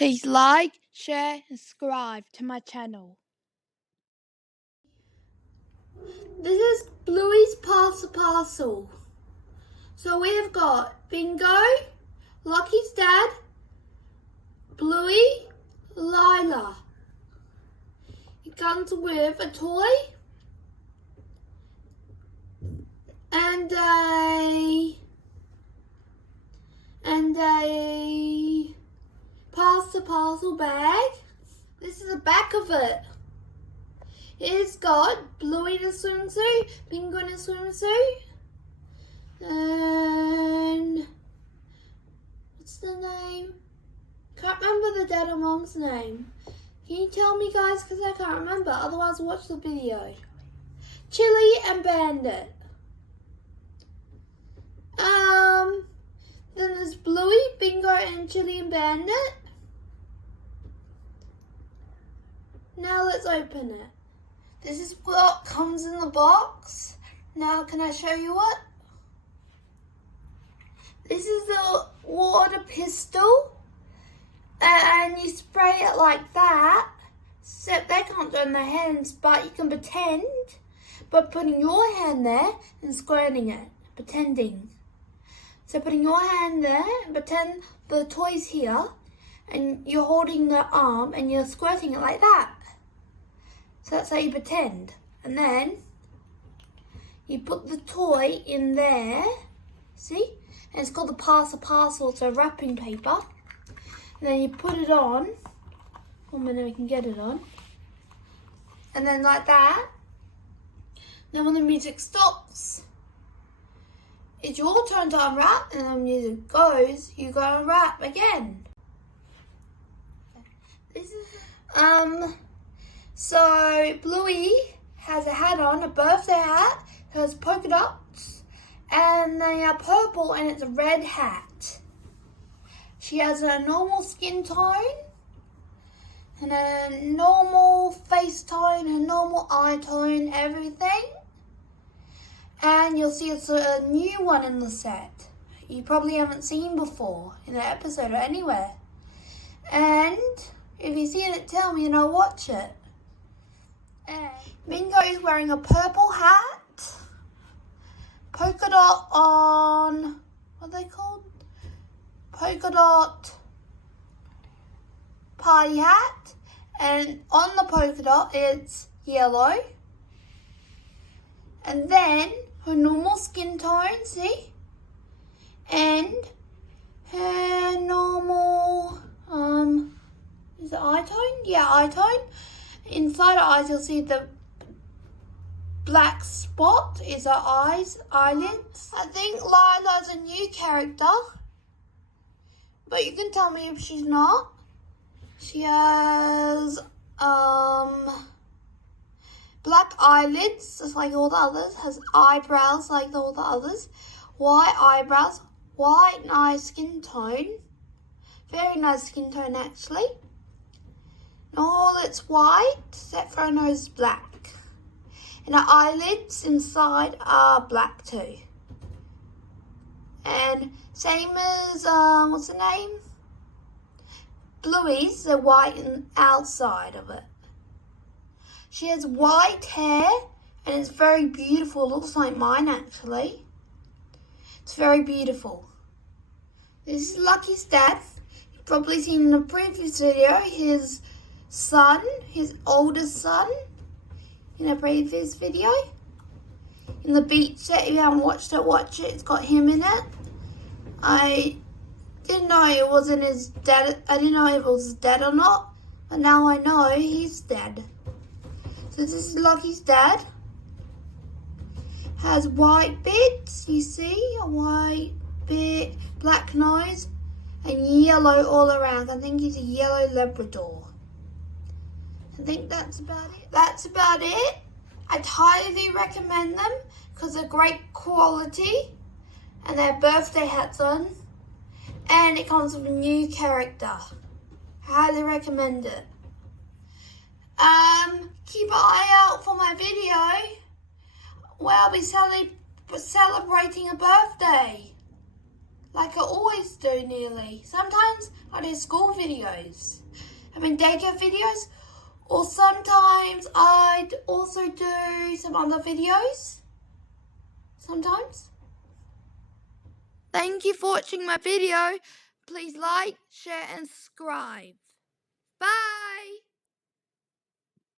Please like, share and subscribe to my channel. This is Bluey Pass the Parcel. So we have got Bingo, Lucky's dad, Bluey, Lila. It comes with a toy and a pass the parcel bag. This is the back of it. It's got Bluey in a swimsuit, Bingo in a swimsuit, and what's the name? Can't remember the dad and mom's name. Can you tell me, guys, because I can't remember, otherwise watch the video. Chili and Bandit. Then there's Bluey, Bingo and Chili and Bandit. Now let's open it. This is what comes in the box. Now can I show you what? This is the water pistol. And you spray it like that. Except they can't do it in their hands, but you can pretend by putting your hand there and squirting it. Pretending. So putting your hand there and pretend the toy's here and you're holding the arm and you're squirting it like that. So that's how you pretend. And then you put the toy in there. See? And it's called the Pass the Parcel. It's a wrapping paper. And then you put it on. 1 minute we can get it on. And then like that. Then when the music stops, it's your turn to unwrap. And when the music goes, you go unwrap again. This is So Bluey has a hat on, a birthday hat. It has polka dots, and they are purple, and it's a red hat. She has a normal skin tone, and a normal face tone, a normal eye tone, everything. And you'll see it's a new one in the set. You probably haven't seen before in an episode or anywhere. And if you see it, tell me and I'll watch it. Bingo is wearing a purple hat, polka dot on, what are they called? Polka dot party hat, and on the polka dot it's yellow. And then her normal skin tone, see? And her normal, is it eye tone? Yeah, eye tone. Inside her eyes, you'll see the black spot is her eyelids. I think Lila's a new character, but you can tell me if she's not. She has black eyelids, just like all the others. Has eyebrows like all the others. White eyebrows, white nice skin tone. Very nice skin tone actually. All it's white, except for her nose is black. And her eyelids inside are black too. And same as, what's the name? Bluey's, the white and outside of it. She has white hair, and it's very beautiful. It looks like mine actually. It's very beautiful. This is Lucky's dad. You've probably seen in the previous video his son, his oldest son, in a previous video. In the beach set, if you haven't watched it, watch it. It's got him in it. I didn't know it wasn't his dad. I didn't know if it was his dad or not, but now I know he's dead. So this is Lucky's dad. Has white bits, you see, a white bit, black nose, and yellow all around. I think he's a yellow Labrador. I think that's about it. That's about it. I'd highly recommend them because they're great quality and they have birthday hats on. And it comes with a new character. Highly recommend it. Keep an eye out for my video where I'll be celebrating a birthday. like I always do nearly. Sometimes I do school videos. Daycare videos. Or sometimes I'd also do some other videos. Sometimes. Thank you for watching my video. Please like, share and subscribe. Bye!